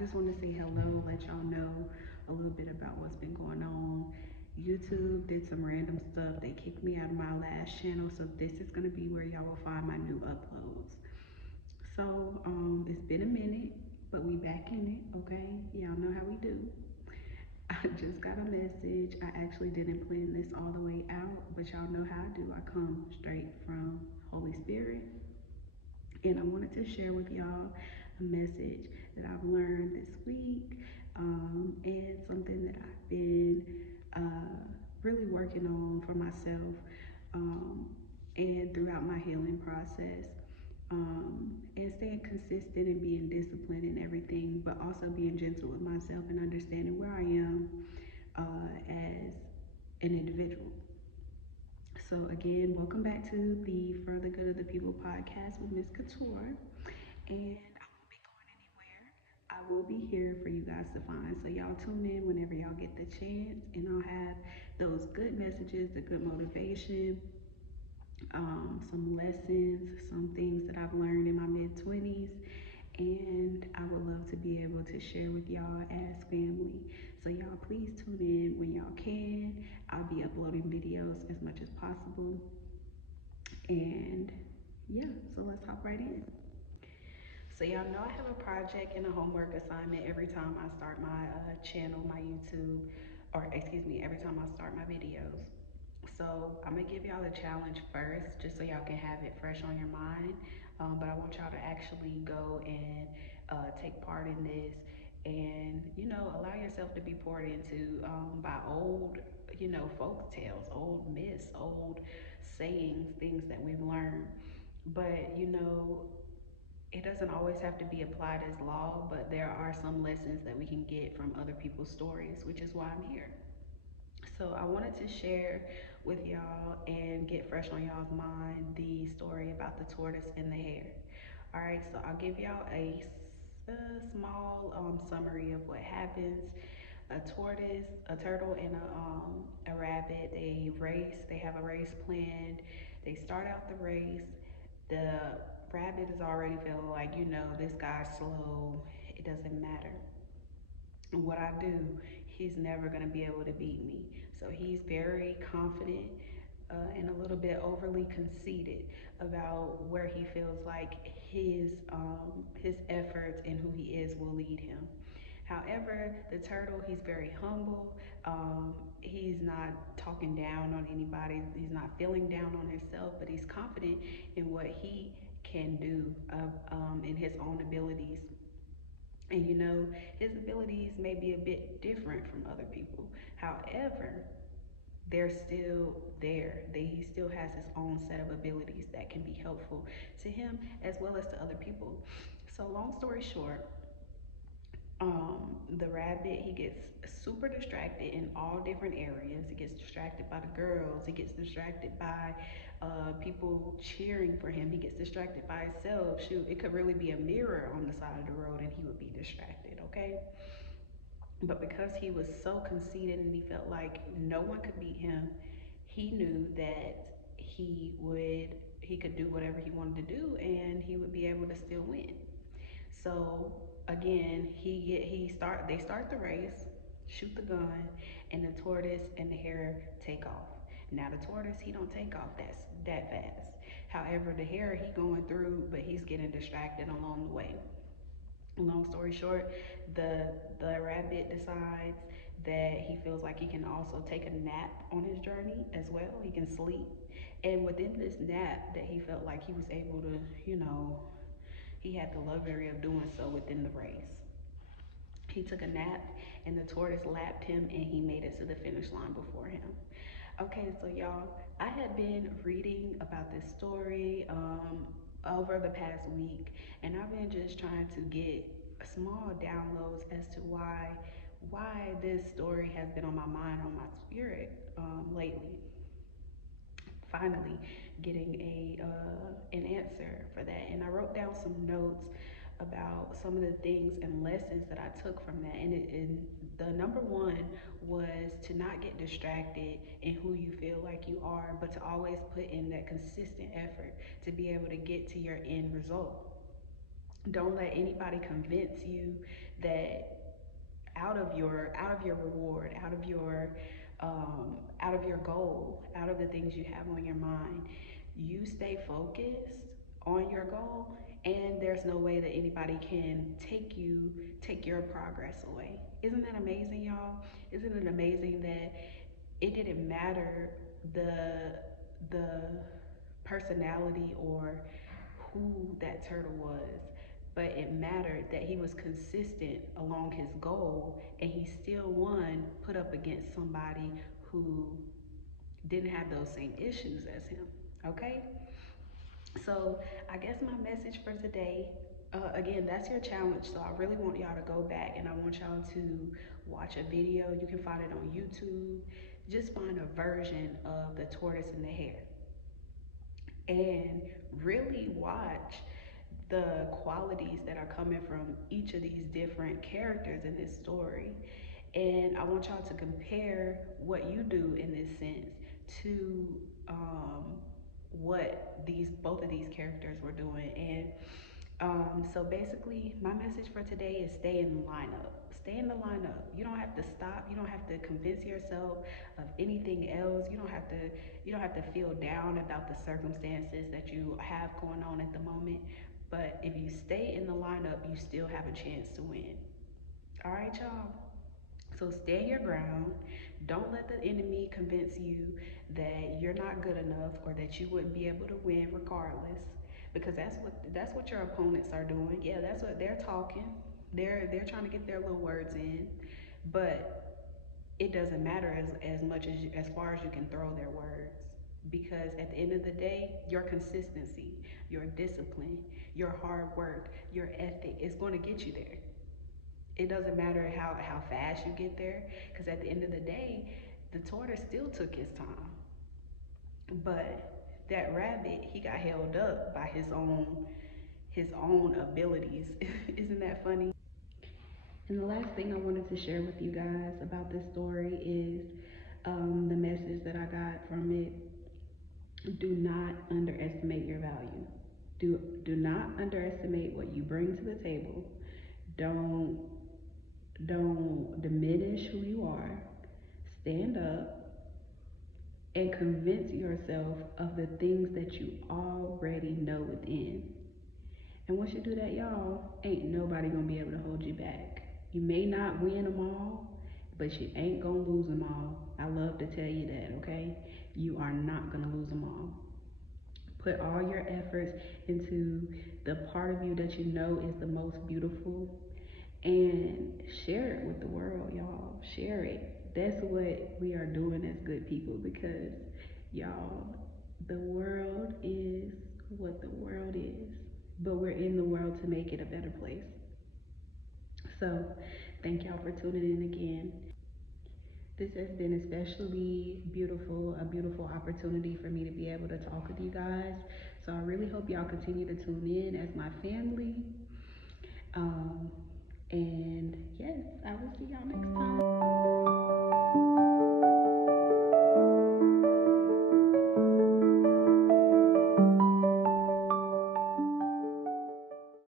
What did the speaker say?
just want to say hello, let y'all know a little bit about what's been going on. YouTube did some random stuff. They kicked me out of my last channel, so this is going to be where y'all will find my new uploads. So, it's been a minute, but we back in it, okay? Y'all know how we do. I just got a message. I actually didn't plan this all the way out, but y'all know how I do. I come straight from Holy Spirit, and I wanted to share with y'all a message that I've learned this week, and something that I've been really working on for myself, um, and throughout my healing process. And staying consistent and being disciplined in everything, but also being gentle with myself and understanding where I am as an individual. So, again, welcome back to the For the Good of the People podcast with Miss Couture. And I won't be going anywhere. I will be here for you guys to find. So, y'all tune in whenever y'all get the chance, and I'll have those good messages, the good motivation, some lessons, some things that I've learned in my mid 20s, and I would love to be able to share with y'all as family. So, y'all, please tune in when y'all can. I'll be uploading videos as much as possible. And yeah, so let's hop right in. So, y'all know I have a project and a homework assignment every time I start my channel, my YouTube, or excuse me, every time I start my videos. So I'm gonna give y'all a challenge first, just so y'all can have it fresh on your mind. But I want y'all to actually go and take part in this, and allow yourself to be poured into by old, folk tales, old myths, old sayings, things that we've learned. But it doesn't always have to be applied as law, but there are some lessons that we can get from other people's stories, which is why I'm here. So I wanted to share with y'all and get fresh on y'all's mind the story about the tortoise and the hare. All right, so I'll give y'all a small summary of what happens. A tortoise, a turtle, and a rabbit. They have a race planned. They start out the race. The rabbit is already feeling like, this guy's slow. It doesn't matter what I do, he's never going to be able to beat me. So he's very confident and a little bit overly conceited about where he feels like his efforts and who he is will lead him. However, the turtle, he's very humble. He's not talking down on anybody. He's not feeling down on himself, but he's confident in what he can do in his own abilities. And his abilities may be a bit different from other people. However, they're still there. He still has his own set of abilities that can be helpful to him as well as to other people. So, long story short, the rabbit, he gets super distracted in all different areas. He gets distracted by the girls. He gets distracted by people cheering for him. He gets distracted by himself. Shoot, it could really be a mirror on the side of the road and he would be distracted, okay? But because he was so conceited and he felt like no one could beat him, he knew that he could do whatever he wanted to do and he would be able to still win. So again, they start the race, shoot the gun, and the tortoise and the hare take off. Now the tortoise, he don't take off that fast. However, the hare, he going through, but he's getting distracted along the way. Long story short, the rabbit decides that he feels like he can also take a nap on his journey as well. He can sleep, and within this nap, that he felt like he was able to, he had the luxury of doing so within the race. He took a nap, and the tortoise lapped him, and he made it to the finish line before him. Okay, so y'all, I had been reading about this story over the past week, and I've been just trying to get small downloads as to why this story has been on my mind, on my spirit lately. Finally, getting an answer for that, and I wrote down some notes about some of the things and lessons that I took from that. And the number one was to not get distracted in who you feel like you are, but to always put in that consistent effort to be able to get to your end result. Don't let anybody convince you that out of your reward, out of your goal, out of the things you have on your mind, you stay focused on your goal, and there's no way that anybody can take your progress away. Isn't that amazing, y'all? Isn't it amazing that it didn't matter the the personality or who that turtle was, but it mattered that he was consistent along his goal and he still won, put up against somebody who didn't have those same issues as him. Okay? So, I guess my message for today, again, that's your challenge. So, I really want y'all to go back and I want y'all to watch a video. You can find it on YouTube. Just find a version of the tortoise and the hare and really watch the qualities that are coming from each of these different characters in this story. And I want y'all to compare what you do in this sense to what these both of these characters were doing. And so basically, my message for today is stay in the lineup. Stay in the lineup. You don't have to stop. You don't have to convince yourself of anything else. You don't have to feel down about the circumstances that you have going on at the moment. But if you stay in the lineup, you still have a chance to win. All right, y'all. So stand your ground. Don't let the enemy convince you that you're not good enough or that you wouldn't be able to win regardless. Because that's what your opponents are doing. Yeah, that's what they're talking. They're trying to get their little words in. But it doesn't matter as much as far as you can throw their words. Because at the end of the day, your consistency, your discipline, your hard work, your ethic is going to get you there. It doesn't matter how fast you get there, because at the end of the day, the tortoise still took his time. But that rabbit, he got held up by his own abilities. Isn't that funny? And the last thing I wanted to share with you guys about this story is the message that I got from it. Do not underestimate your value. Do not underestimate what you bring to the table. Don't don't diminish who you are. Stand up and convince yourself of the things that you already know within. And once you do that, y'all, ain't nobody gonna be able to hold you back. You may not win them all, but you ain't gonna lose them all. I love to tell you that, okay? You are not gonna lose them all. Put all your efforts into the part of you that you know is the most beautiful and share it with the world, y'all. Share it. That's what we are doing as good people because, y'all, the world is what the world is, but we're in the world to make it a better place. So, thank y'all for tuning in again. This has been especially beautiful, a beautiful opportunity for me to be able to talk with you guys. So, I really hope y'all continue to tune in as my family. Um, and yes, I will see y'all next time.